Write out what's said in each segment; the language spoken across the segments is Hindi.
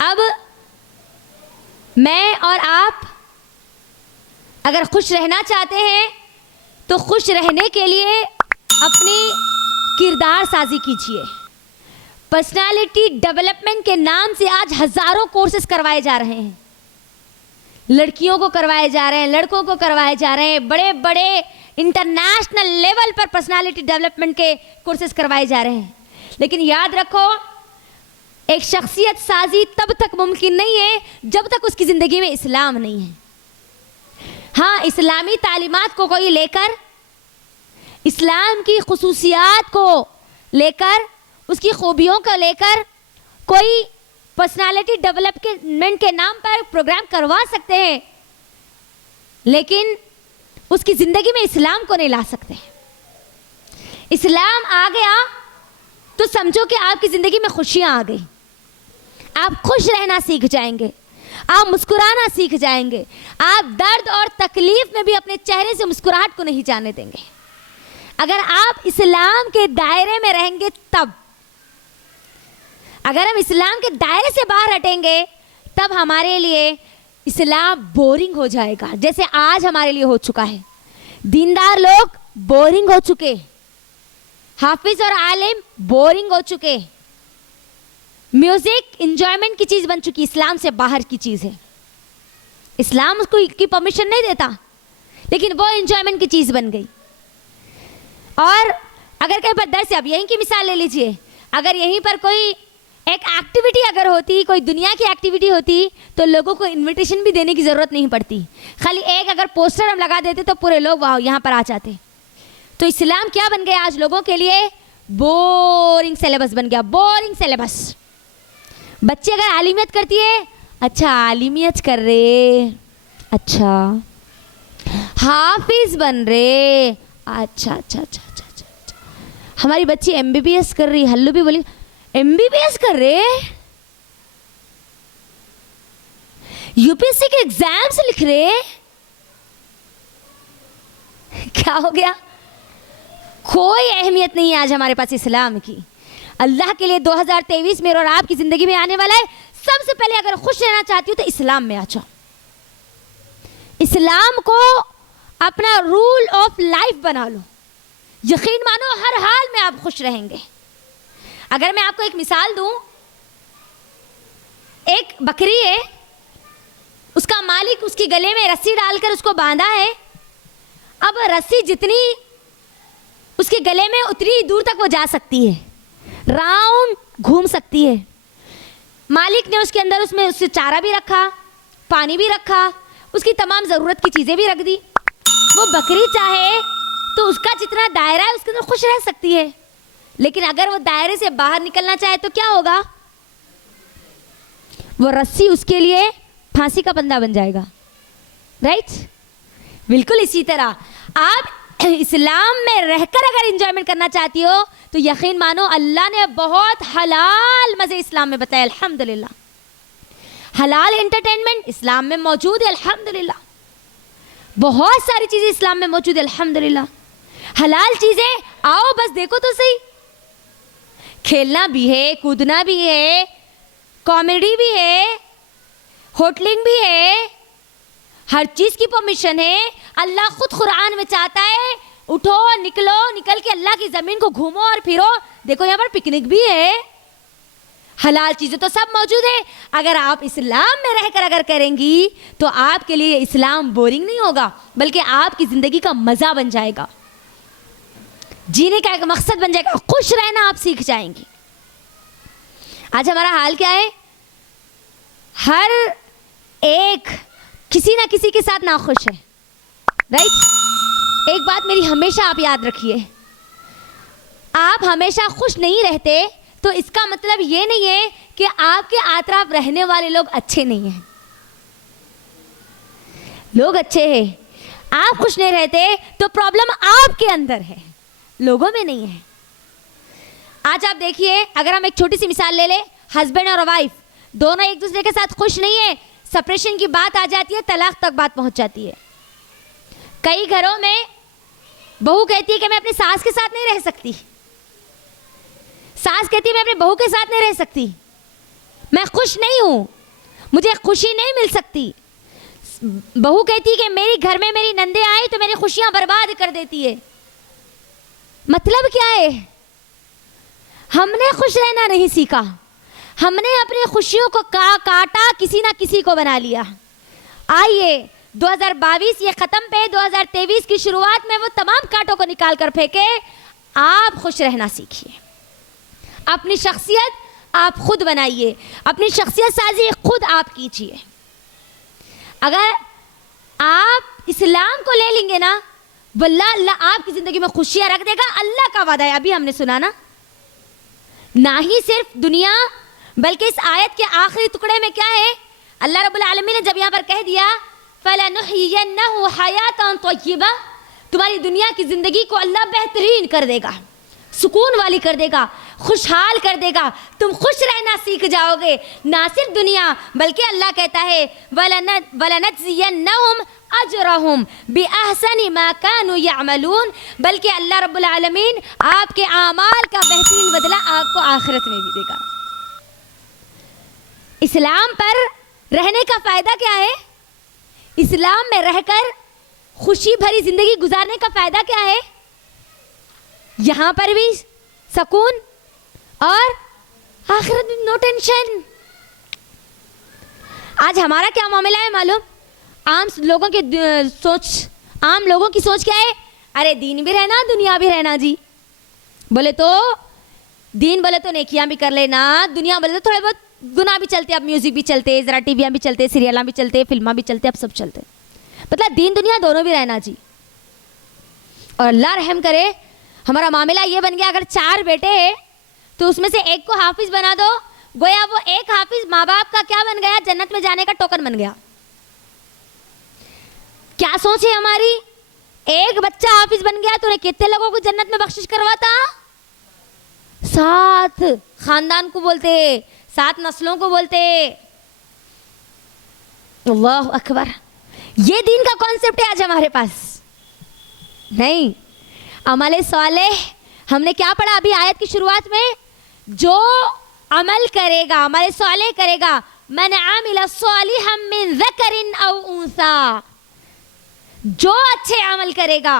अब मैं और आप अगर खुश रहना चाहते हैं तो खुश रहने के लिए अपनी किरदार साजी कीजिए। पर्सनालिटी डेवलपमेंट के नाम से आज हजारों कोर्सेज करवाए जा रहे हैं, लड़कियों को करवाए जा रहे हैं, लड़कों को करवाए जा रहे हैं, बड़े बड़े इंटरनेशनल लेवल पर पर्सनालिटी डेवलपमेंट के कोर्सेज करवाए जा रहे हैं। लेकिन याद रखो, एक शख्सियत साजी तब तक मुमकिन नहीं है जब तक उसकी ज़िंदगी में इस्लाम नहीं है। हाँ, इस्लामी तालीमात को कोई लेकर, इस्लाम की खुसूसियात को लेकर, उसकी खूबियों को लेकर कोई पर्सनालिटी डेवलपमेंट के नाम पर प्रोग्राम करवा सकते हैं, लेकिन उसकी ज़िंदगी में इस्लाम को नहीं ला सकते। इस्लाम आ गया तो समझो कि आपकी ज़िंदगी में खुशियाँ आ गई, आप खुश रहना सीख जाएंगे, आप मुस्कुराना सीख जाएंगे, आप दर्द और तकलीफ में भी अपने चेहरे से मुस्कुराहट को नहीं जाने देंगे। अगर आप इस्लाम के दायरे में रहेंगे तब, अगर हम इस्लाम के दायरे से बाहर हटेंगे तब हमारे लिए इस्लाम बोरिंग हो जाएगा, जैसे आज हमारे लिए हो चुका है। दीनदार लोग बोरिंग हो चुके, हाफिज और आलिम बोरिंग हो चुके, म्यूजिक एंजॉयमेंट की चीज बन चुकी, इस्लाम से बाहर की चीज है। इस्लाम उसको की परमिशन नहीं देता, लेकिन वो एंजॉयमेंट की चीज बन गई। और अगर कहीं पर दर से, अब यहीं की मिसाल ले लीजिए, अगर यहीं पर कोई एक एक्टिविटी अगर होती, कोई दुनिया की एक्टिविटी होती, तो लोगों को इनविटेशन भी देने की ज़रूरत नहीं पड़ती, खाली एक अगर पोस्टर हम लगा देते तो पूरे लोग वाह यहाँ पर आ जाते। तो इस्लाम क्या बन गया आज लोगों के लिए? बोरिंग सिलेबस बन गया, बोरिंग सिलेबस। बच्चे अगर आलिमियत करती है, अच्छा आलिमियत कर रहे, अच्छा हाफिज बन रहे, अच्छा अच्छा अच्छा अच्छा अच्छा, हमारी बच्ची MBBS कर रही, हल्लू भी बोली MBBS कर रहे, UPSC के एग्जाम्स लिख रहे, क्या हो गया? कोई अहमियत नहीं है आज हमारे पास इस्लाम की। अल्लाह के लिए 2023 में और आपकी जिंदगी में आने वाला है। सबसे पहले अगर खुश रहना चाहती हो तो इस्लाम में आ जाओ, इस्लाम को अपना रूल ऑफ लाइफ बना लो, यकीन मानो हर हाल में आप खुश रहेंगे। अगर मैं आपको एक मिसाल दूं, एक बकरी है, उसका मालिक उसके गले में रस्सी डालकर उसको बांधा है। अब रस्सी जितनी उसके गले में उतनी दूर तक वो जा सकती है, राउंड घूम सकती है। मालिक ने उसके अंदर उससे चारा भी रखा, पानी भी रखा, उसकी तमाम ज़रूरत की चीज़ें भी रख दी। वो बकरी चाहे तो उसका जितना दायरा है उसके अंदर खुश रह सकती है, लेकिन अगर वो दायरे से बाहर निकलना चाहे तो क्या होगा? वो रस्सी उसके लिए फांसी का फंदा बन जाएगा। राइट? बिल्कुल इसी तरह आप इस्लाम में रहकर अगर एंजॉयमेंट करना चाहती हो तो यकीन मानो अल्लाह ने बहुत हलाल मज़े इस्लाम में बताए। अल्हम्दुलिल्लाह, हलाल एंटरटेनमेंट इस्लाम में मौजूद है। अल्हम्दुलिल्लाह, बहुत सारी चीज़ें इस्लाम में मौजूद है। अल्हम्दुलिल्लाह, हलाल चीज़ें आओ बस देखो तो सही, खेलना भी है, कूदना भी है, कॉमेडी भी है, होटलिंग भी है, हर चीज़ की परमिशन है। अल्लाह खुद कुरान में चाहता है उठो, निकलो, निकल के अल्लाह की ज़मीन को घूमो और फिरो, देखो यहाँ पर पिकनिक भी है। हलाल चीज़ें तो सब मौजूद है। अगर आप इस्लाम में रहकर अगर करेंगी तो आपके लिए इस्लाम बोरिंग नहीं होगा, बल्कि आपकी ज़िंदगी का मज़ा बन जाएगा, जीने का एक मकसद बन जाएगा, खुश रहना आप सीख जाएंगी। आज हमारा हाल क्या है? हर एक किसी ना किसी के साथ नाखुश है। राइट? एक बात मेरी हमेशा आप याद रखिए, आप हमेशा खुश नहीं रहते तो इसका मतलब ये नहीं है कि आपके आतराफ रहने वाले लोग अच्छे नहीं हैं। लोग अच्छे हैं, आप खुश नहीं रहते तो प्रॉब्लम आपके अंदर है, लोगों में नहीं है। आज आप देखिए, अगर हम एक छोटी सी मिसाल ले लें, हस्बैंड और वाइफ दोनों एक दूसरे के साथ खुश नहीं है, सेपरेशन की बात आ जाती है, तलाक तक बात पहुंच जाती है। कई घरों में बहू कहती है कि मैं अपनी सास के साथ नहीं रह सकती, सास कहती है मैं अपने बहू के साथ नहीं रह सकती, मैं खुश नहीं हूँ, मुझे खुशी नहीं मिल सकती। बहू कहती कि मेरी घर में मेरी नंदे आई तो मेरी खुशियां बर्बाद कर देती है। मतलब क्या है? हमने खुश रहना नहीं सीखा, हमने अपनी खुशियों को काटा, किसी ना किसी को बना लिया। आइए 2022 ये ख़त्म पे 2023 की शुरुआत में वो तमाम कांटों को निकाल कर फेंके। आप खुश रहना सीखिए, अपनी शख्सियत आप खुद बनाइए, अपनी शख्सियत साजी खुद आप कीजिए। अगर आप इस्लाम को ले लेंगे ना, वल्लाह अल्लाह आपकी ज़िंदगी में खुशियाँ रख देगा। अल्लाह का वादा है, अभी हमने सुना ना ही सिर्फ दुनिया बल्कि इस आयत के आखिरी टुकड़े में क्या है, अल्लाह रब्बुल आलमीन ने जब यहाँ पर कह दिया फलनुहयिन्नहु हयातन तय्यबा, तुम्हारी दुनिया की ज़िंदगी को अल्लाह बेहतरीन कर देगा, सुकून वाली कर देगा, खुशहाल कर देगा, तुम खुश रहना सीख जाओगे। ना सिर्फ दुनिया बल्कि अल्लाह कहता है वलनजज़ियन्नहुम अजरहुम बिअहसनि मा कानू यअमलून, बल्कि अल्लाह रब्बुल आलमीन आपके आमाल का बेहतरीन बदला आपको आखिरत में भी देगा। इस्लाम पर रहने का फ़ायदा क्या है? इस्लाम में रहकर खुशी भरी ज़िंदगी गुजारने का फ़ायदा क्या है? यहाँ पर भी सुकून और आखिरत में नो टेंशन। आज हमारा क्या मामला है मालूम? आम लोगों की सोच क्या है? अरे दीन भी रहना दुनिया भी रहना जी। बोले तो दीन बोले तो नेकियां भी कर लेना, दुनिया बोले तो थोड़े बहुत गुनाह भी चलते, अब म्यूजिक भी चलते, ज़रा टीवियाँ भी चलते, सीरियलां भी चलते, फिल्मां भी चलते, अब सब चलते। मतलब दीन दुनिया दोनों भी रहना जी। और अल्लाह रहम करे, हमारा मामला ये बन गया, अगर 4 बेटे हैं तो उसमें से एक को हाफिज बना दो, गोया वो एक हाफिज माँ बाप का क्या बन गया? जन्नत में जाने का टोकन बन गया। क्या सोच है हमारी? एक बच्चा हाफिज बन गया तो कितने लोगों को जन्नत में बख्शिश करवाता? 7 खानदान को बोलते, 7 नस्लों को बोलते। अल्लाह अकबर। ये दीन का कॉन्सेप्ट है आज हमारे पास नहीं। अमल सालेह हमने क्या पढ़ा अभी आयत की शुरुआत में? जो अमल करेगा, अमल सालेह करेगा, मन आमिला सालिहम मिन ज़करिन औ उन्सा, जो अच्छे अमल करेगा,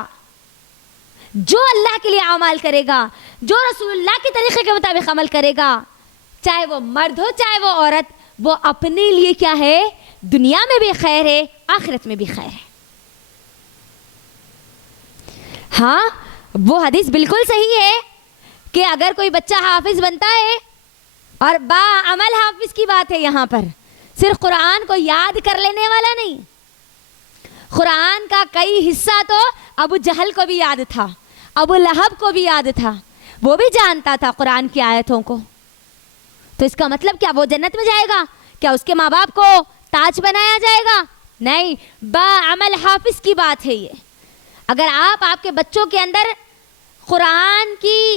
जो अल्लाह के लिए अमल करेगा, जो रसूलुल्लाह के तरीके के मुताबिक अमल करेगा, चाहे वो मर्द हो चाहे वो औरत, वो अपने लिए क्या है? दुनिया में भी खैर है, आखिरत में भी खैर है। हाँ, वो हदीस बिल्कुल सही है कि अगर कोई बच्चा हाफिज बनता है, और बाअमल हाफिज की बात है यहाँ पर, सिर्फ कुरान को याद कर लेने वाला नहीं, कुरान का कई हिस्सा तो अबू जहल को भी याद था, अबू लहब को भी याद था, वो भी जानता था कुरान की आयतों को। तो इसका मतलब क्या वो जन्नत में जाएगा? क्या उसके माँ बाप को ताज बनाया जाएगा? नहीं, बाअमल हाफिज की बात है ये। अगर आप आपके बच्चों के अंदर कुरान की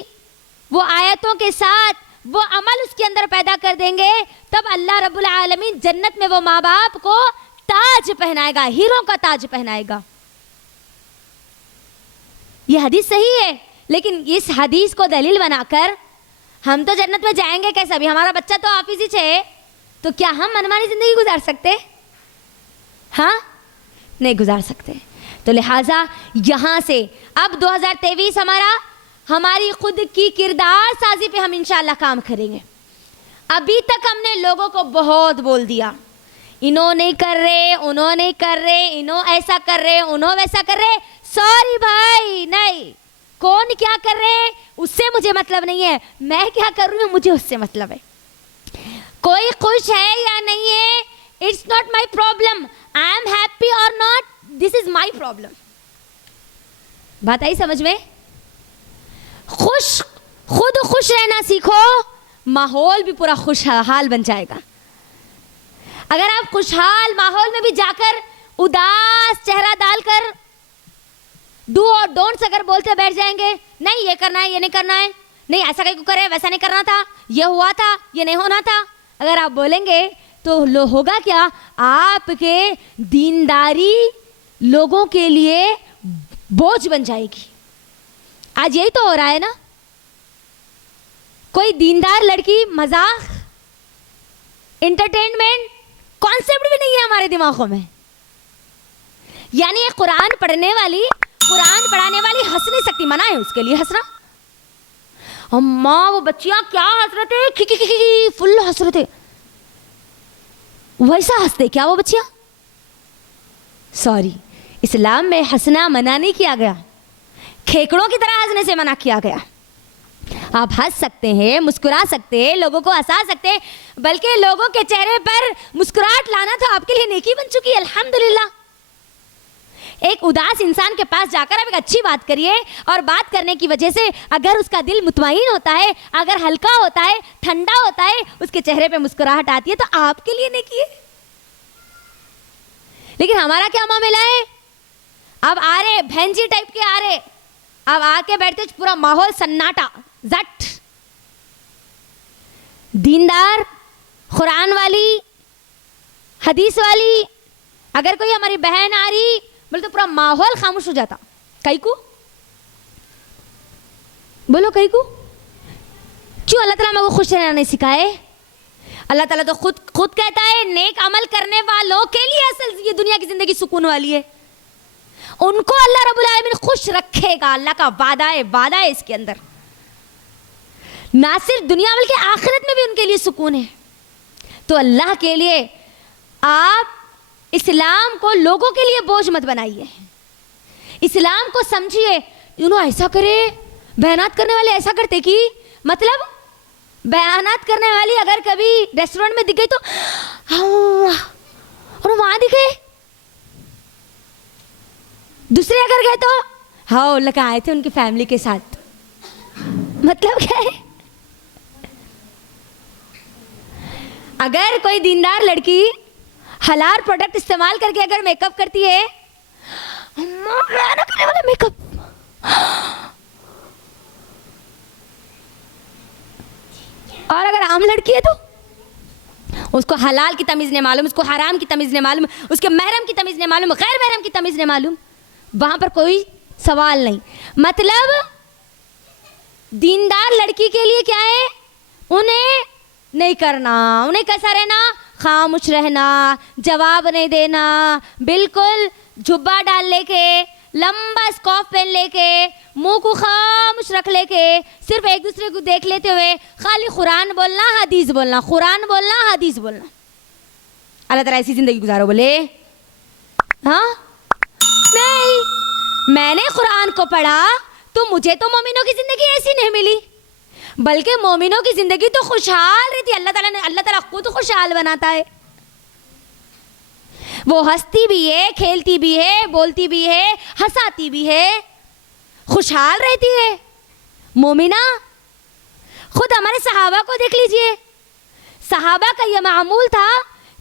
वो आयतों के साथ वो अमल उसके अंदर पैदा कर देंगे, तब अल्लाह रब्बुल आलमीन जन्नत में वो माँ बाप को ताज पहनाएगा, हीरों का ताज पहनाएगा। ये हदीस सही है, लेकिन इस हदीस को दलील बनाकर हम तो जन्नत में जाएंगे कैसे? अभी हमारा बच्चा तो हाफिज ही है, तो क्या हम मनमानी जिंदगी गुजार सकते? हाँ, नहीं गुजार सकते। तो लिहाजा यहाँ से अब 2023 हमारी खुद की किरदार साजी पे हम इंशाल्लाह काम करेंगे। अभी तक हमने लोगों को बहुत बोल दिया, इन्हों नहीं कर रहे, उन्हों नहीं कर रहे, इन्हों ऐसा कर रहे, उन्हों वैसा कर रहे। सॉरी भाई, नहीं, कौन क्या कर रहे उससे मुझे मतलब नहीं है, मैं क्या कर रही हूँ मुझे उससे मतलब है। कोई खुश है या नहीं है, it's not my problem. I am happy और not, this is my problem. बात आई समझ में? खुद खुश रहना सीखो, माहौल भी पूरा खुशहाल बन जाएगा। अगर आप खुशहाल माहौल में भी जाकर उदास चेहरा डालकर डू और डोंट्स अगर बोलते बैठ जाएंगे, नहीं ये करना है, ये नहीं करना है, नहीं ऐसा कहीं को करे, वैसा नहीं करना था, ये हुआ था, ये नहीं होना था, अगर आप बोलेंगे तो होगा क्या? आपके दीनदारी लोगों के लिए बोझ बन जाएगी। आज यही तो हो रहा है ना। कोई दीनदार लड़की मजाक इंटरटेनमेंट कॉन्सेप्ट भी नहीं है हमारे दिमागों में। यानी ये कुरान पढ़ने वाली, कुरान पढ़ाने वाली हंस नहीं सकती, मना है उसके लिए हंसना। अम्मा वो बच्चियां क्या हंस रहे थे, खी फुल हंस रहे थे, वैसा हंसते क्या वो बच्चियां? सॉरी, इस्लाम में हंसना मना नहीं किया गया, खेकड़ों की तरह हंसने से मना किया गया। आप हंस सकते हैं, मुस्कुरा सकते हैं, लोगों को हंसा सकते हैं, बल्कि लोगों के चेहरे पर मुस्कुराहट लाना तो आपके लिए नेकी बन चुकी है, अल्हम्दुलिल्लाह। एक उदास इंसान के पास जाकर आप एक अच्छी बात करिए, और बात करने की वजह से अगर उसका दिल मुतमईन होता है, अगर हल्का होता है, ठंडा होता है, उसके चेहरे पे मुस्कुराहट आती है, तो आपके लिए नेकी है। लेकिन हमारा क्या मामला है? अब आ रहे भैंजी टाइप के आ रहे, अब आके बैठते पूरा माहौल सन्नाटा, जट। दीनदार, कुरान वाली, हदीस वाली, अगर कोई हमारी बहन आ रही बोले तो पूरा माहौल खामोश हो जाता। कई को बोलो, कई को क्यों? अल्लाह ताला मेरे को खुश रहना नहीं सिखाए? अल्लाह ताला तो खुद कहता है नेक अमल करने वालों के लिए असल ये दुनिया की जिंदगी सुकून वाली है, उनको अल्लाह रब्बुल आलमीन खुश रखेगा। अल्लाह का वादा है इसके अंदर, ना सिर्फ दुनिया बल्कि आखिरत में भी उनके लिए सुकून है। तो अल्लाह के लिए आप इस्लाम को लोगों के लिए बोझ मत बनाइए, इस्लाम को समझिए। ऐसा करे, बयानात करने वाले ऐसा करते कि मतलब बयानात करने वाली अगर कभी रेस्टोरेंट में दिख गई तो और वहां दिखे, दूसरे अगर गए तो हाँ लगा आए थे उनकी फैमिली के साथ। मतलब क्या है? अगर कोई दीनदार लड़की हलाल प्रोडक्ट इस्तेमाल करके अगर मेकअप करती है, करने वाला मेकअप, और अगर आम लड़की है तो उसको हलाल की तमीज़ नहीं मालूम, उसको हराम की तमीज़ नहीं मालूम, उसके महरम की तमीज़ नहीं मालूम, गैर महरम की तमीज़ नहीं मालूम, वहां पर कोई सवाल नहीं। मतलब दीनदार लड़की के लिए क्या है? उन्हें नहीं करना, उन्हें कैसा रहना? खामोश रहना, जवाब नहीं देना, बिल्कुल जुब्बा डाल लेके, लंबा स्कार्फ पहन लेके, मुंह को खामोश रख लेके, सिर्फ एक दूसरे को देख लेते हुए खाली कुरान बोलना, हदीस बोलना, कुरान बोलना, हदीस बोलना। अल्लाह ताला ऐसी जिंदगी गुजारो बोले? हाँ नहीं, मैंने कुरान को पढ़ा तो मुझे तो मोमिनों की जिंदगी ऐसी नहीं मिली, बल्कि मोमिनों की जिंदगी तो खुशहाल रहती है। अल्लाह ताला खुद खुशहाल बनाता है। वो हंसती भी है, खेलती भी है, बोलती भी है, हंसाती भी है, खुशहाल रहती है मोमिना। खुद हमारे सहाबा को देख लीजिए, सहाबा का यह मामूल था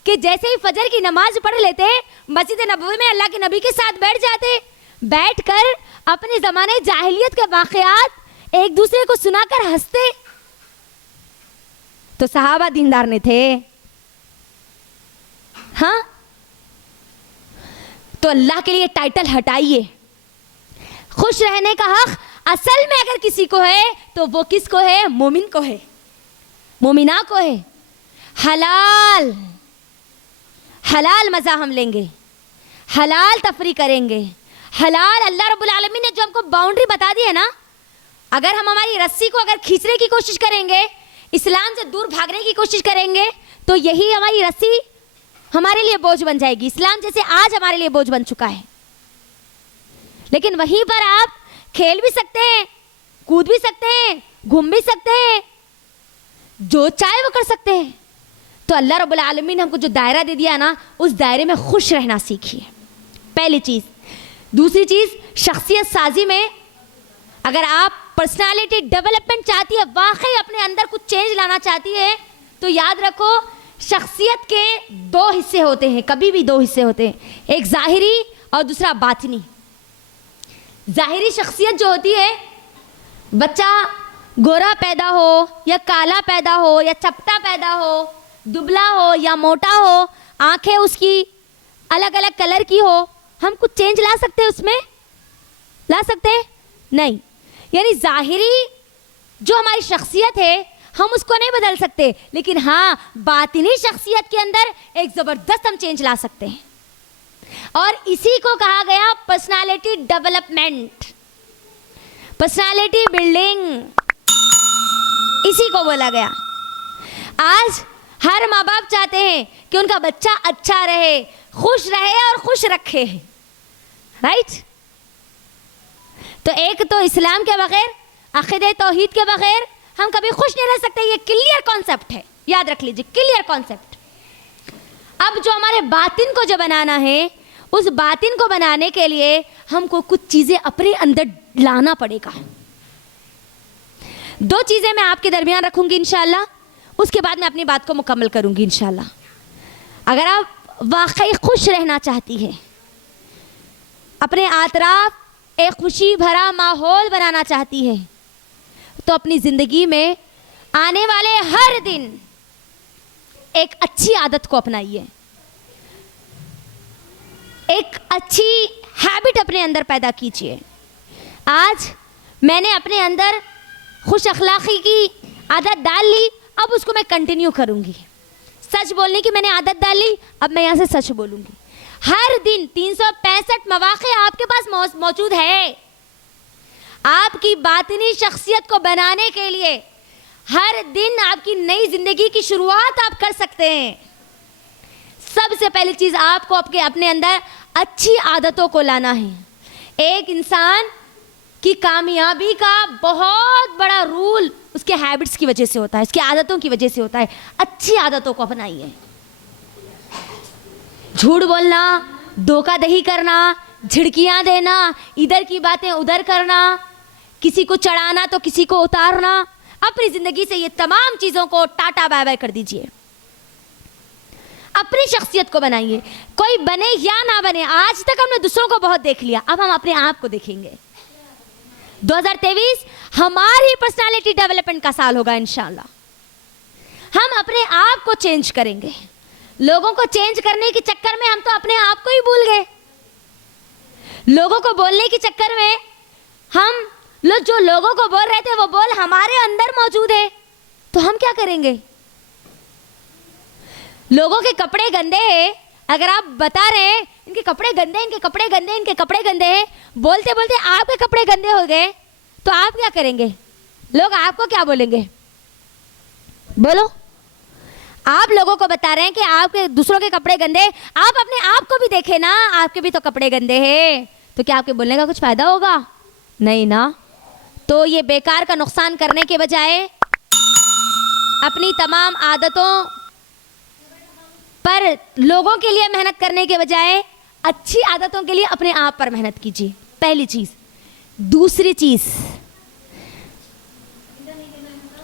कि जैसे ही फजर की नमाज पढ़ लेते, मस्जिद नबवी में अल्लाह के नबी के साथ बैठ जाते, बैठकर अपने ज़माने जाहिलियत के वाक़यात एक दूसरे को सुनाकर हंसते। तो सहाबा दीनदार नहीं थे? हाँ, तो अल्लाह के लिए टाइटल हटाइए। खुश रहने का हक असल में अगर किसी को है तो वो किसको है? मोमिन को है, मोमिना को है। हलाल हलाल मज़ा हम लेंगे, हलाल तफरी करेंगे, हलाल। अल्लाह रब्बुल आलमीन ने जो हमको बाउंड्री बता दी है ना, अगर हम हमारी रस्सी को अगर खींचने की कोशिश करेंगे, इस्लाम से दूर भागने की कोशिश करेंगे, तो यही हमारी रस्सी हमारे लिए बोझ बन जाएगी, इस्लाम जैसे आज हमारे लिए बोझ बन चुका है। लेकिन वहीं पर आप खेल भी सकते हैं, कूद भी सकते हैं, घूम भी सकते हैं, जो चाहे वो कर सकते हैं। तो अल्लाह रब्बुल आलमीन ने हमको जो दायरा दे दिया ना, उस दायरे में खुश रहना सीखिए, पहली चीज़। दूसरी चीज़, शख्सियत साजी में अगर आप पर्सनालिटी डेवलपमेंट चाहती है, वाकई अपने अंदर कुछ चेंज लाना चाहती है, तो याद रखो शख्सियत के दो हिस्से होते हैं, कभी भी दो हिस्से होते हैं, एक ज़ाहिरी और दूसरा बातिनी। ज़ाहिरी शख्सियत जो होती है, बच्चा गोरा पैदा हो या काला पैदा हो या चपटा पैदा हो, दुबला हो या मोटा हो, आंखें उसकी अलग अलग कलर की हो, हम कुछ चेंज ला सकते हैं उसमें? ला सकते हैं? नहीं। यानी ज़ाहिरी जो हमारी शख्सियत है, हम उसको नहीं बदल सकते, लेकिन हाँ बातिनी शख्सियत के अंदर एक ज़बरदस्त हम चेंज ला सकते हैं। और इसी को कहा गया पर्सनालिटी डेवलपमेंट, पर्सनालिटी बिल्डिंग, इसी को बोला गया। आज हर माँ बाप चाहते हैं कि उनका बच्चा अच्छा रहे, खुश रहे और खुश रखे, राइट। तो एक तो इस्लाम के बगैर, अक़ीदे तौहीद के बगैर हम कभी खुश नहीं रह सकते। ये क्लियर कॉन्सेप्ट है, याद रख लीजिए, क्लियर कॉन्सेप्ट। अब जो हमारे बातिन को जो बनाना है, उस बातिन को बनाने के लिए हमको कुछ चीज़ें अपने अंदर लाना पड़ेगा। दो चीज़ें मैं आपके दरमियान रखूंगी इंशाल्लाह, उसके बाद मैं अपनी बात को मुकम्मल करूंगी इंशाल्लाह। अगर आप वाकई खुश रहना चाहती हैं, अपने आतराफ एक खुशी भरा माहौल बनाना चाहती है, तो अपनी ज़िंदगी में आने वाले हर दिन एक अच्छी आदत को अपनाइए, एक अच्छी हैबिट अपने अंदर पैदा कीजिए। आज मैंने अपने अंदर खुश अखलाक़ी की आदत डाल ली, अब उसको मैं कंटिन्यू करूँगी। सच बोलने की मैंने आदत डाल ली, अब मैं यहाँ से सच बोलूँगी। हर दिन 365 मौक़े आपके पास मौजूद है। आपकी बातिनी शख्सियत को बनाने के लिए हर दिन आपकी नई ज़िंदगी की शुरुआत आप कर सकते हैं। सबसे पहली चीज़ आपको अपने अंदर अच्छी आदतों को लाना है। एक इंसान की कामयाबी का बहुत बड़ा रूल उसके हैबिट्स की वजह से होता है, उसकी आदतों की वजह से होता है। अच्छी आदतों को अपनाइए। झूठ बोलना, धोखाधड़ी करना, झिड़कियाँ देना, इधर की बातें उधर करना, किसी को चढ़ाना तो किसी को उतारना, अपनी ज़िंदगी से ये तमाम चीज़ों को टाटा बाय बाय कर दीजिए। अपनी शख्सियत को बनाइए, कोई बने या ना बने। आज तक हमने दूसरों को बहुत देख लिया, अब हम अपने आप को देखेंगे। 2023 हमारी पर्सनालिटी डेवलपमेंट का साल होगा इंशाल्लाह। हम अपने आप को चेंज करेंगे। लोगों को चेंज करने के चक्कर में हम तो अपने आप को ही भूल गए। लोगों को बोलने के चक्कर में हम लोग जो लोगों को बोल रहे थे वो बोल हमारे अंदर मौजूद है, तो हम क्या करेंगे? लोगों के कपड़े गंदे हैं, अगर आप बता रहे हैं इनके कपड़े गंदे, इनके कपड़े गंदे, इनके कपड़े गंदे हैं, बोलते बोलते आपके कपड़े गंदे हो गए, तो आप क्या करेंगे? लोग आपको क्या बोलेंगे? बोलो। आप लोगों को बता रहे हैं कि आपके दूसरों के कपड़े गंदे, आप अपने आप को भी देखें ना, आपके भी तो कपड़े गंदे हैं, तो क्या आपके बोलने का कुछ फायदा होगा? नहीं ना। तो ये बेकार का नुकसान करने के बजाय अपनी तमाम आदतों पर लोगों के लिए मेहनत करने के बजाय अच्छी आदतों के लिए अपने आप पर मेहनत कीजिए, पहली चीज़। दूसरी चीज़,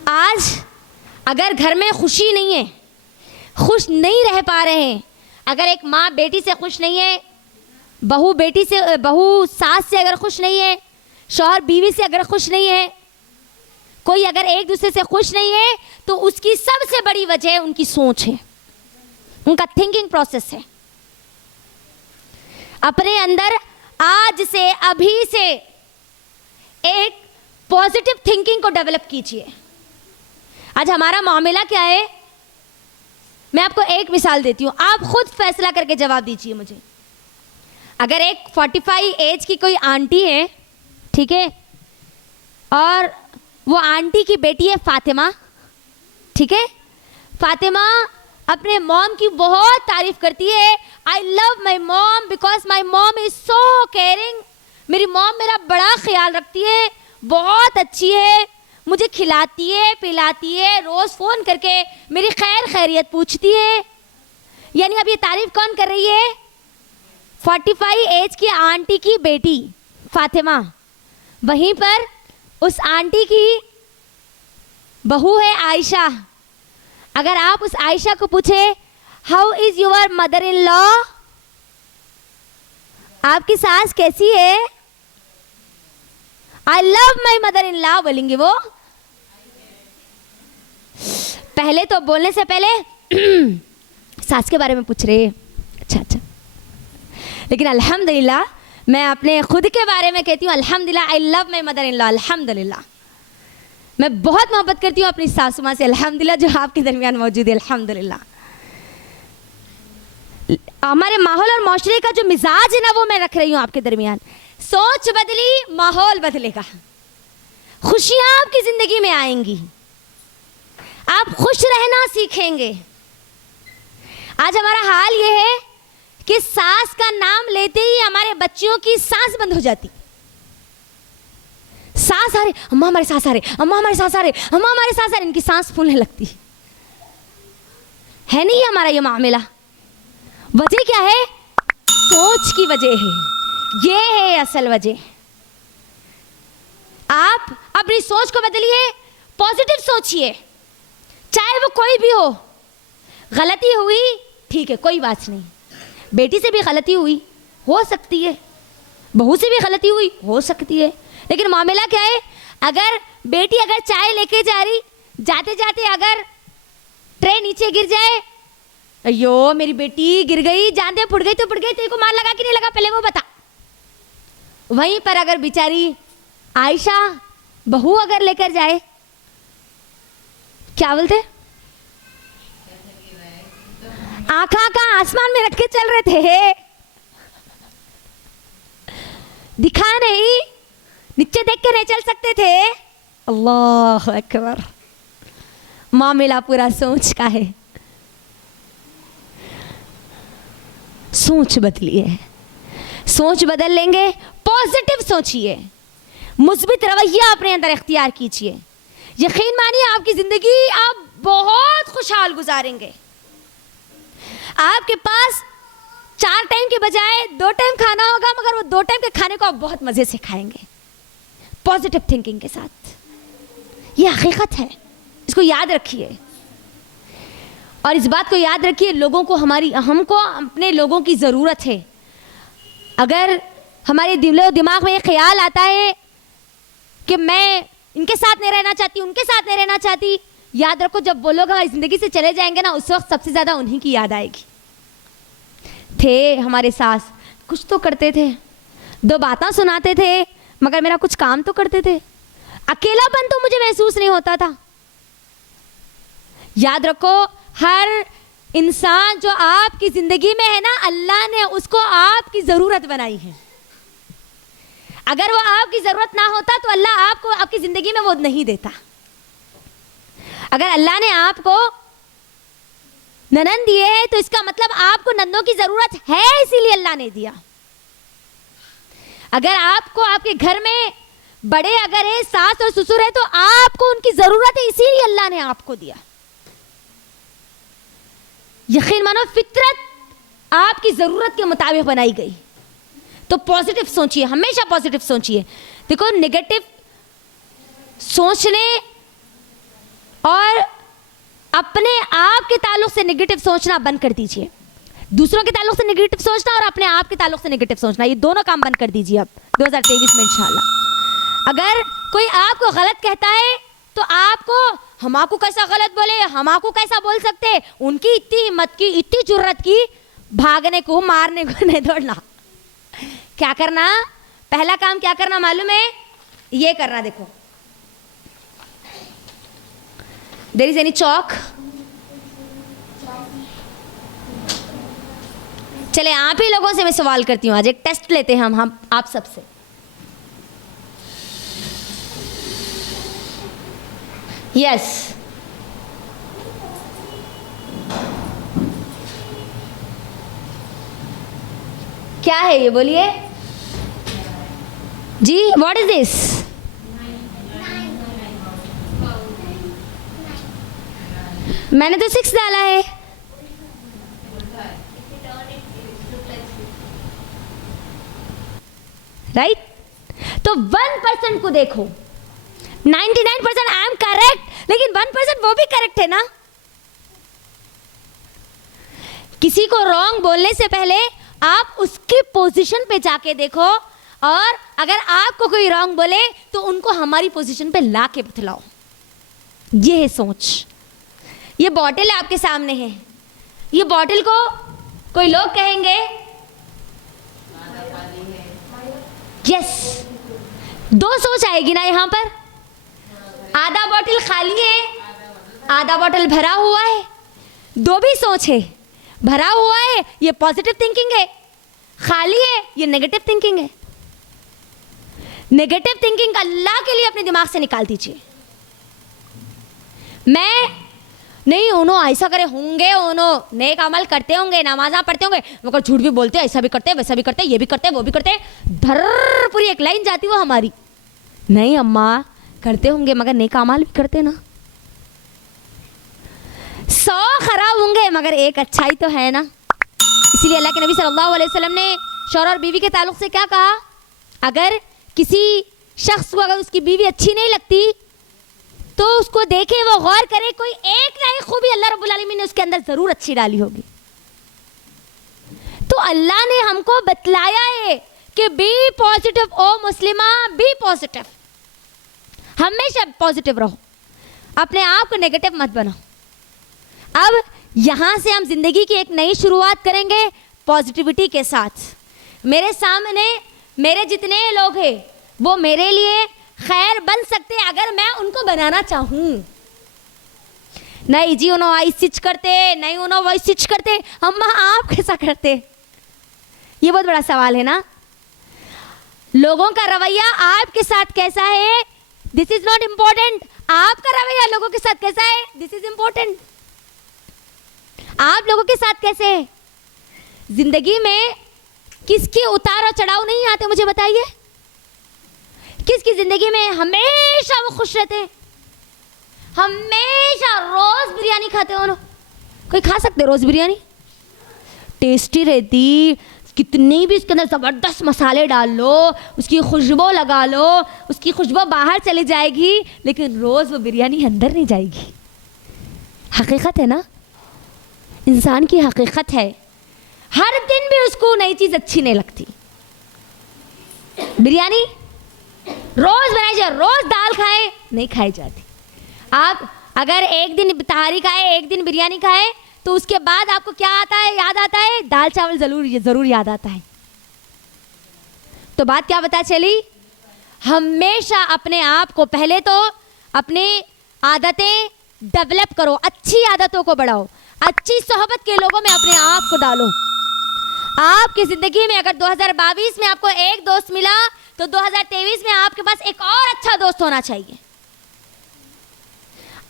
आज अगर घर में खुशी नहीं है, खुश नहीं रह पा रहे हैं, अगर एक माँ बेटी से खुश नहीं है, बहू सास से अगर खुश नहीं है, शौहर बीवी से अगर खुश नहीं है, कोई अगर एक दूसरे से खुश नहीं है, तो उसकी सबसे बड़ी वजह उनकी सोच है, उनका थिंकिंग प्रोसेस है। अपने अंदर आज से, अभी से एक पॉजिटिव थिंकिंग को डेवलप कीजिए। आज हमारा मामला क्या है, मैं आपको एक मिसाल देती हूँ, आप खुद फैसला करके जवाब दीजिए मुझे। अगर एक 45 एज की कोई आंटी है, ठीक है, और वो आंटी की बेटी है फातिमा, ठीक है, फातिमा अपने मॉम की बहुत तारीफ करती है। I love my mom because my mom is so caring. मेरी मॉम मेरा बड़ा ख्याल रखती है, बहुत अच्छी है, मुझे खिलाती है, पिलाती है, रोज़ फ़ोन करके मेरी खैर खैरियत पूछती है। यानी अब ये तारीफ कौन कर रही है? 45 एज की आंटी की बेटी फातिमा। वहीं पर उस आंटी की बहू है आयशा। अगर आप उस आयशा को पूछे how is your mother in law, आपकी सास कैसी है? I love my mother in law बोलेंगे वो। पहले तो बोलने से पहले सास के बारे में पूछ रहे हैं, अच्छा अच्छा, लेकिन अल्हम्दुलिल्लाह मैं अपने खुद के बारे में कहती हूँ, अल्हम्दुलिल्लाह I love my mother in law, अल्हम्दुलिल्लाह। मैं बहुत मोहब्बत करती हूँ अपनी सासू माँ से, अल्हम्दुलिल्लाह, जो आपके दरमियान मौजूद है, अल्हम्दुलिल्लाह। हमारे माहौल और माशरे का जो मिजाज है ना, वो मैं रख रही हूँ आपके दरमियान। सोच बदली, माहौल बदलेगा, खुशियाँ आपकी ज़िंदगी में आएंगी, आप खुश रहना सीखेंगे। आज हमारा हाल ये है कि सास का नाम लेते ही हमारे बच्चियों की सांस बंद हो जाती। सांस आ रही, अम्मा हमारे सांस आ रहे, अम्मा हमारे सांस आ रहे, अम्मा हमारे सांस आ रहे, इनकी सांस फूलने लगती है। नहीं हमारा ये मामला, वजह क्या है? सोच की वजह है, ये है असल वजह। आप अपनी सोच को बदलिए, पॉजिटिव सोचिए, चाहे वो कोई भी हो। गलती हुई ठीक है, कोई बात नहीं, बेटी से भी गलती हुई हो सकती है, बहू से भी गलती हुई हो सकती है, लेकिन मामला क्या है? अगर बेटी अगर चाय लेके जा रही, जाते जाते अगर ट्रे नीचे गिर जाए, अयो मेरी बेटी गिर गई, जान दे फुट गई तो फुट गई, तेरे को मार लगा कि नहीं लगा पहले वो बता। वहीं पर अगर बेचारी आयशा बहू अगर लेकर जाए, क्या बोलते, आंखा का आसमान में रख के चल रहे थे, दिखा नहीं, नीचे देख के नहीं चल सकते थे। अल्लाह अकबर, मामला पूरा सोच का है। सोच बदलिए, सोच बदल लेंगे, पॉजिटिव सोचिए, मुस्बित रवैया अपने अंदर इख्तियार कीजिए। यकीन मानिए आपकी जिंदगी आप बहुत खुशहाल गुजारेंगे। आपके पास 4 टाइम के बजाय 2 टाइम खाना होगा, मगर वो 2 टाइम के खाने को आप बहुत मजे से खाएंगे, पॉजिटिव थिंकिंग के साथ। ये हकीकत है, इसको याद रखिए। और इस बात को याद रखिए, लोगों को हमको अपने लोगों की ज़रूरत है। अगर हमारे दिमाग में ये ख्याल आता है कि मैं इनके साथ नहीं रहना चाहती, उनके साथ नहीं रहना चाहती, याद रखो जब वो लोग हमारी ज़िंदगी से चले जाएंगे ना, उस वक्त सबसे ज़्यादा उन्हीं की याद आएगी। थे हमारे सास, कुछ तो करते थे, 2 बातें सुनाते थे, मगर मेरा कुछ काम तो करते थे, अकेलापन तो मुझे महसूस नहीं होता था। याद रखो, हर इंसान जो आपकी ज़िंदगी में है ना, अल्लाह ने उसको आपकी ज़रूरत बनाई है। अगर वो आपकी ज़रूरत ना होता तो अल्लाह आपको आपकी ज़िंदगी में वो नहीं देता। अगर अल्लाह ने आपको ननद दिए है तो इसका मतलब आपको नंदों की ज़रूरत है, इसीलिए अल्लाह ने दिया। अगर आपको आपके घर में बड़े अगर है, सास और ससुर है, तो आपको उनकी ज़रूरत है, इसीलिए अल्लाह ने आपको दिया। यकीन मानो फितरत आपकी ज़रूरत के मुताबिक बनाई गई। तो पॉजिटिव सोचिए, हमेशा पॉजिटिव सोचिए। देखो, नेगेटिव सोचने और अपने आप के ताल्लुक से नेगेटिव सोचना बंद कर दीजिए। दूसरों के ताल्लुक से नेगेटिव सोचना और अपने आप के ताल्लुक से नेगेटिव सोचना, ये दोनों काम बंद कर दीजिए अब 2023 में इंशाल्लाह। अगर कोई आपको गलत कहता है तो आपको, हम आपको कैसा गलत बोले, हम आपको कैसा बोल सकते, उनकी इतनी हिम्मत की, इतनी जुर्रत की, भागने को, मारने को नहीं दौड़ना। क्या करना, पहला काम क्या करना मालूम है? ये करना। देखो, देयर इज एनी चौक? चले आप ही लोगों से मैं सवाल करती हूँ, आज एक टेस्ट लेते हैं हम आप सबसे। यस, क्या है ये, बोलिए जी। What is this? मैंने तो 6 डाला है। राइट? तो 1% को देखो, 99% आई एम करेक्ट, लेकिन 1% वो भी करेक्ट है ना। किसी को रॉन्ग बोलने से पहले आप उसकी पोजीशन पे जाके देखो, और अगर आपको कोई रॉन्ग बोले तो उनको हमारी पोजीशन पे ला के बतलाओ। ये है सोच। ये बॉटल आपके सामने है, ये बॉटल को कोई लोग कहेंगे यस, 2 सोच आएगी ना यहाँ पर। आधा बॉटल खाली है, आधा बॉटल भरा हुआ है, दो भी सोच है। भरा हुआ है ये पॉजिटिव थिंकिंग है, खाली है ये नेगेटिव थिंकिंग है। नेगेटिव थिंकिंग अल्लाह के लिए अपने दिमाग से निकाल दीजिए। मैं नहीं, उन्हों ऐसा करे होंगे, उन्हों नेक अमल करते होंगे, नमाज़ा पढ़ते होंगे, मगर झूठ भी बोलते, ऐसा भी करते, वैसा भी करते, ये भी करते, वो भी करते, धर पूरी एक लाइन जाती वो हमारी। नहीं अम्मा, करते होंगे मगर नेक अमल भी करते ना। 100 खराब होंगे मगर एक अच्छाई तो है ना। इसीलिए अल्लाह के नबी सल्लल्लाहु अलैहि वसल्लम ने शौहर और बीवी के ताल्लुक से क्या कहा, अगर किसी शख्स को अगर उसकी बीवी अच्छी नहीं लगती तो उसको देखे, वो गौर करे, कोई एक ना एक खूबी अल्लाह रब्बुल आलमीन ने उसके अंदर ज़रूर अच्छी डाली होगी। तो अल्लाह ने हमको बतलाया है कि बी पॉजिटिव, ओ मुस्लिमा बी पॉजिटिव, हमेशा पॉजिटिव रहो, अपने आप को नेगेटिव मत बनाओ। अब यहाँ से हम जिंदगी की एक नई शुरुआत करेंगे पॉजिटिविटी के साथ। मेरे सामने मेरे जितने लोग हैं वो मेरे लिए खैर बन सकते हैं अगर मैं उनको बनाना चाहूँ। नहीं जी उन्होंने आई स्टिच करते, नहीं उन्होंने वही स्टिच करते, अम्मा आप कैसा करते? ये बहुत बड़ा सवाल है ना। लोगों का रवैया आपके साथ कैसा है, दिस इज नॉट इम्पोर्टेंट। आपका रवैया लोगों के साथ कैसा है, दिस इज इम्पोर्टेंट। आप लोगों के साथ कैसे है? जिंदगी में किसके उतार और चढ़ाव नहीं आते, मुझे बताइए। किसकी जिंदगी में हमेशा वो खुश रहते हैं, हमेशा रोज बिरयानी खाते हो? कोई खा सकते रोज बिरयानी? टेस्टी रहती, कितनी भी उसके अंदर ज़बरदस्त मसाले डाल लो, उसकी खुशबू लगा लो, उसकी खुशबू बाहर चली जाएगी, लेकिन रोज़ वो बिरयानी अंदर नहीं जाएगी। हकीकत है ना, इंसान की हकीकत है। हर दिन भी उसको नई चीज़ अच्छी नहीं लगती। बिरयानी रोज़ बनाई जाए, रोज़ दाल खाए, नहीं खाई जाती। आप अगर एक दिन तहारी खाए, एक दिन बिरयानी खाए, तो उसके बाद आपको क्या आता है, याद आता है? दाल चावल ज़रूर याद आता है। तो बात क्या पता चली? हमेशा अपने आप को, पहले तो अपनी आदतें डेवलप करो, अच्छी आदतों को बढ़ाओ, अच्छी सोहबत के लोगों में अपने आप को डालो। आपकी ज़िंदगी में अगर 2022 में आपको एक दोस्त मिला, तो 2023 में आपके पास एक और अच्छा दोस्त होना चाहिए।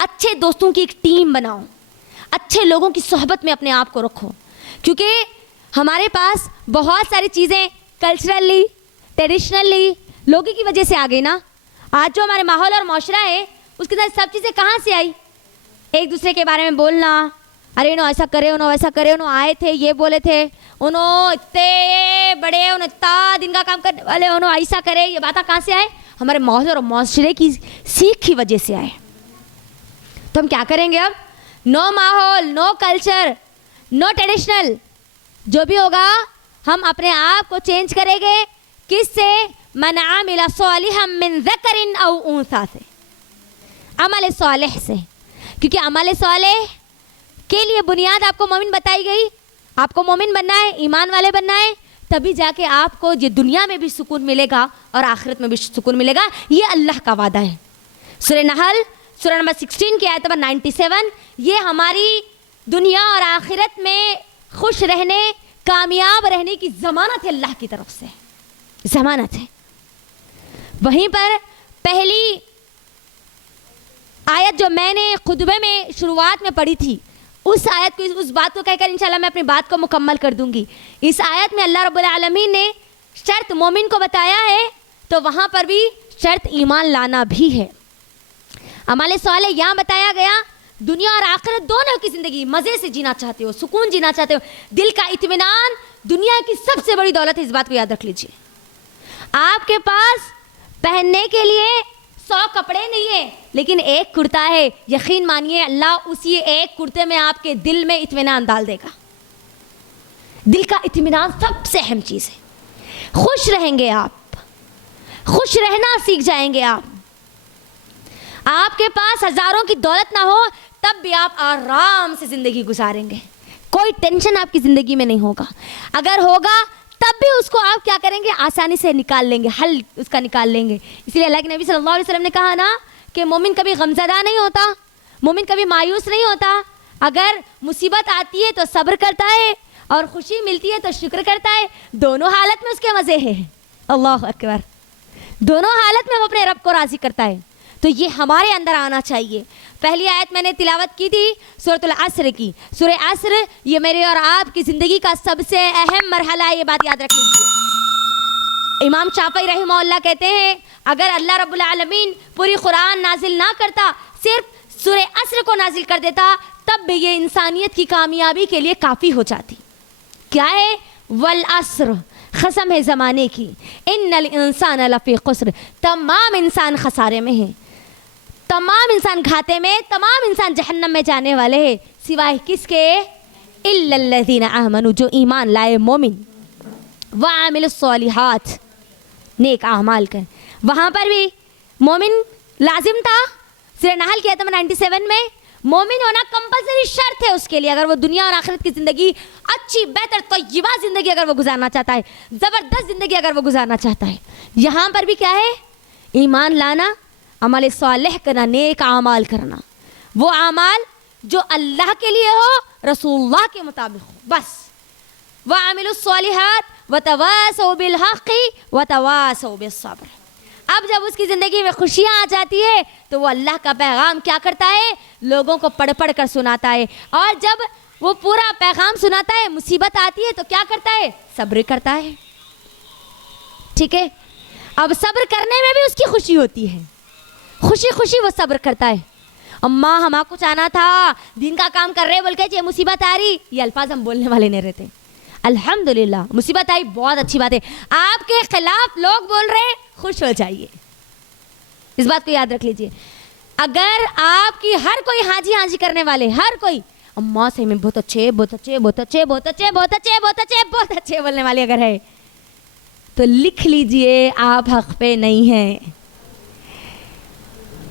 अच्छे दोस्तों की एक टीम बनाओ, अच्छे लोगों की सोहबत में अपने आप को रखो, क्योंकि हमारे पास बहुत सारी चीज़ें कल्चरली, ट्रेडिशनली लोगों की वजह से आ गई ना। आज जो हमारे माहौल और माशरा है, उसके साथ सब चीज़ें कहाँ से आई? एक दूसरे के बारे में बोलना, अरे उन्होंने ऐसा करे, उन्होंने वैसा करे, उन्होंने आए थे, ये बोले थे, उन्होंने इतने बड़े, उन्होंने इतना दिन का काम करने वाले, उन्होंने ऐसा करे, ये बातें कहाँ से आए? हमारे माहौल और माशरे की सीख की वजह से आए। तो हम क्या करेंगे अब? नो माहौल, नो कल्चर, नो ट्रेडिशनल, जो भी होगा हम अपने आप को चेंज करेंगे। किससे? मन आमिला सालिहम मिन ज़करिन औ उन्सा से, अमल सालिह से। क्योंकि अमल सालिह के लिए बुनियाद आपको मोमिन बताई गई। आपको मोमिन बनना है, ईमान वाले बनना है, तभी जाके आपको ये दुनिया में भी सुकून मिलेगा और आखिरत में भी सुकून मिलेगा। ये अल्लाह का वादा है। सूरह नहल सूरह नंबर 16 की आयत नंबर 97, ये हमारी दुनिया और आखिरत में खुश रहने, कामयाब रहने की ज़मानत है, अल्लाह की तरफ से ज़मानत है। वहीं पर पहली आयत जो मैंने खुतबे में शुरुआत में पढ़ी थी, उस आयत को, उस बात को कहकर इंशाल्लाह मैं अपनी बात को मुकम्मल कर दूंगी। इस आयत में अल्लाह रब्बुल आलमीन ने शर्त मोमिन को बताया है, तो वहाँ पर भी शर्त ईमान लाना भी है। अमाले साले यहाँ बताया गया, दुनिया और आखिरत दोनों की ज़िंदगी मज़े से जीना चाहते हो, सुकून जीना चाहते हो, दिल का इत्मीनान दुनिया की सबसे बड़ी दौलत है। इस बात को याद रख लीजिए। आपके पास पहनने के लिए 100 कपड़े नहीं है, लेकिन एक कुर्ता है। यकीन मानिए अल्लाह उसी एक कुर्ते में आपके दिल में इत्मीनान डाल देगा। दिल का इत्मीनान सबसे अहम चीज़ है। खुश रहेंगे आप, खुश रहना सीख जाएंगे आप। आपके पास हज़ारों की दौलत ना हो, तब भी आप आराम से ज़िंदगी गुजारेंगे, कोई टेंशन आपकी ज़िंदगी में नहीं होगा। अगर होगा तब भी उसको आप क्या करेंगे? आसानी से निकाल लेंगे, हल उसका निकाल लेंगे। इसलिए अल्लाह के नबी सल्लल्लाहु अलैहि वसल्लम ने कहा ना कि मोमिन कभी गमज़दा नहीं होता, मोमिन कभी मायूस नहीं होता। अगर मुसीबत आती है तो सब्र करता है और खुशी मिलती है तो शुक्र करता है। दोनों हालत में उसके मज़े हैं। अल्लाह अकबर। दोनों हालत में वो अपने रब को राज़ी करता है। तो ये हमारे अंदर आना चाहिए। पहली आयत मैंने तिलावत की थी सूरतुल अस्र की। सूरह अस्र ये मेरे और आपकी ज़िंदगी का सबसे अहम मरहला है, ये बात याद रख लीजिए। इमाम शाफ़ी रहमहुल्लाह कहते हैं अगर अल्लाह रब्बुल आलमीन पूरी कुरान नाजिल ना करता, सिर्फ सूरह अस्र को नाजिल कर देता, तब भी ये इंसानियत की कामयाबी के लिए काफ़ी हो जाती। क्या है? वल अस्र, कसम है ज़माने की, इन्नल इंसान लफ़ी खुस्र, तमाम इंसान खसारे में है, तमाम इंसान घाटे में, तमाम इंसान जहन्नम में जाने वाले हैं, सिवाय किसके? इल्लल्लज़ीना आमनू, जो ईमान लाए मोमिन, व आमिलुस्सॉलिहात, नेक आमाल कर। वहाँ पर भी मोमिन लाजिम था। सूरह नहल की आयत नंबर 97 में मोमिन होना कंपल्सरी शर्त है उसके लिए। अगर वो दुनिया और आखिरत की ज़िंदगी अच्छी, बेहतर, तय्यबा ज़िंदगी अगर वो गुजारना चाहता है, ज़बरदस्त ज़िंदगी अगर वो गुजारना चाहता है, यहाँ पर भी क्या है? ईमान लाना, अमल सालेह करना, नेक आमाल करना, वो आमाल जो अल्लाह के लिए हो, रसूलुल्लाह के मुताबिक हो, बस। व आमिलुस्सॉलिहात व तवासौ बिल हक़्क़ि व तवासौ बिस सब्र। अब जब उसकी ज़िंदगी में खुशियाँ आ जाती है तो वो अल्लाह का पैगाम क्या करता है? लोगों को पढ़ पढ़ कर सुनाता है। और जब वो पूरा पैगाम सुनाता है, मुसीबत आती है तो क्या करता है? सब्र करता है। ठीक है, अब सब्र करने में भी उसकी खुशी होती है, खुशी खुशी वो सब्र करता है। अम्मा हमारे कुछ आना था, दिन का काम कर रहे बोल के ये मुसीबत आ रही, ये अल्फाज हम बोलने वाले नहीं रहते। अल्हम्दुलिल्लाह मुसीबत आई, बहुत अच्छी बात है। आपके खिलाफ लोग बोल रहे, खुश हो जाइए, इस बात को याद रख लीजिए। अगर आपकी हर कोई हाजी हाजी करने वाले, हर कोई अम्मा से में बहुत अच्छे बहुत अच्छे बहुत अच्छे बहुत अच्छे बहुत अच्छे बहुत अच्छे बहुत अच्छे बोलने वाले अगर है, तो लिख लीजिए आप हक पे नहीं हैं।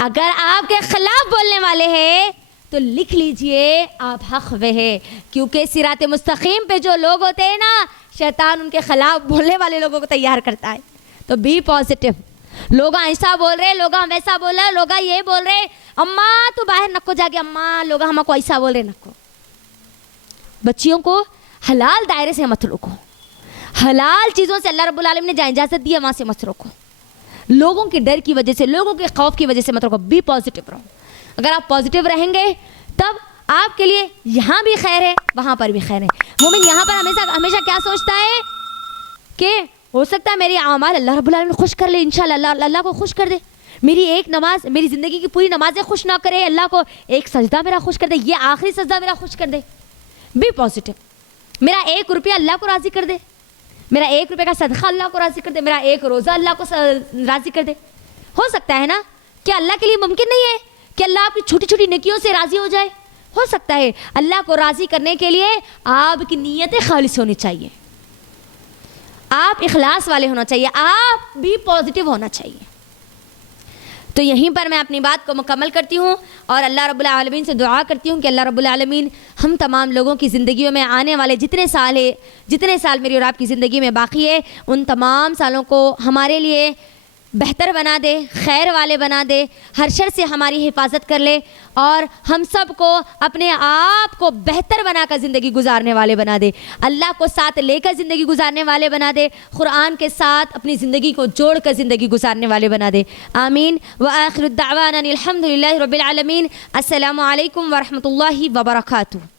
अगर आपके खिलाफ बोलने वाले हैं तो लिख लीजिए आप हक पे है। क्योंकि सिरात मुस्तकीम पे जो लोग होते हैं ना, शैतान उनके खिलाफ बोलने वाले लोगों को तैयार करता है। तो बी पॉजिटिव। लोग ऐसा बोल रहे, लोग वैसा बोल रहे, लोग ये बोल रहे, अम्मा तो बाहर नको जाके, अम्मा लोग हमको ऐसा बोल रहे, नको। बच्चियों को हलाल दायरे से मत रोको, हलाल चीज़ों से अल्लाह रब्बुल आलमीन ने जहाँ इजाज़त दी है वहाँ से मत रोको। लोगों के डर की वजह से, लोगों के खौफ की वजह से मत रोको। बी पॉजिटिव रहो। अगर आप पॉजिटिव रहेंगे तब आपके लिए यहाँ भी खैर है, वहाँ पर भी खैर है। मोमिन यहाँ पर हमेशा हमेशा क्या सोचता है कि हो सकता है मेरी आमाल अल्लाह रब्बुल आलमीन खुश कर ले, इंशाल्लाह अल्लाह को खुश कर दे। मेरी एक नमाज, मेरी ज़िंदगी की पूरी नमाजें खुश ना करे, अल्लाह को एक सजदा मेरा खुश कर दे, ये आखिरी सजदा मेरा खुश कर दे। B positive. मेरा 1 रुपया अल्लाह को राज़ी कर दे, मेरा 1 रुपये का सदका अल्लाह को राज़ी कर दे, मेरा 1 रोज़ा अल्लाह को राज़ी कर दे। हो सकता है ना कि अल्लाह के लिए मुमकिन नहीं है कि अल्लाह आपकी छोटी छोटी नेकियों से राज़ी हो जाए। हो सकता है। अल्लाह को राज़ी करने के लिए आपकी नीयतें खालिस होनी चाहिए, आप इखलास वाले होना चाहिए, आप भी पॉजिटिव होना चाहिए। तो यहीं पर मैं अपनी बात को मुकम्मल करती हूँ और अल्लाह रब्बुल आलमीन से दुआ करती हूँ कि अल्लाह रब्बुल आलमीन हम तमाम लोगों की ज़िंदगियों में आने वाले जितने साल मेरी और आपकी ज़िंदगी में बाकी है, उन तमाम सालों को हमारे लिए बेहतर बना दे, खैर वाले बना दे, हर शर से हमारी हिफाजत कर ले और हम सब को अपने आप को बेहतर बनाकर ज़िंदगी गुजारने वाले बना दे, अल्लाह को साथ लेकर ज़िंदगी गुजारने वाले बना दे, कुरान के साथ अपनी ज़िंदगी को जोड़ कर ज़िंदगी गुजारने वाले बना दे। आमीन। व आखिरु दावाना अनिल हम्दुलिल्लाहि रब्बिल आलमीन। अस्सलामु अलैकुम व रहमतुल्लाहि व बरकातुहू।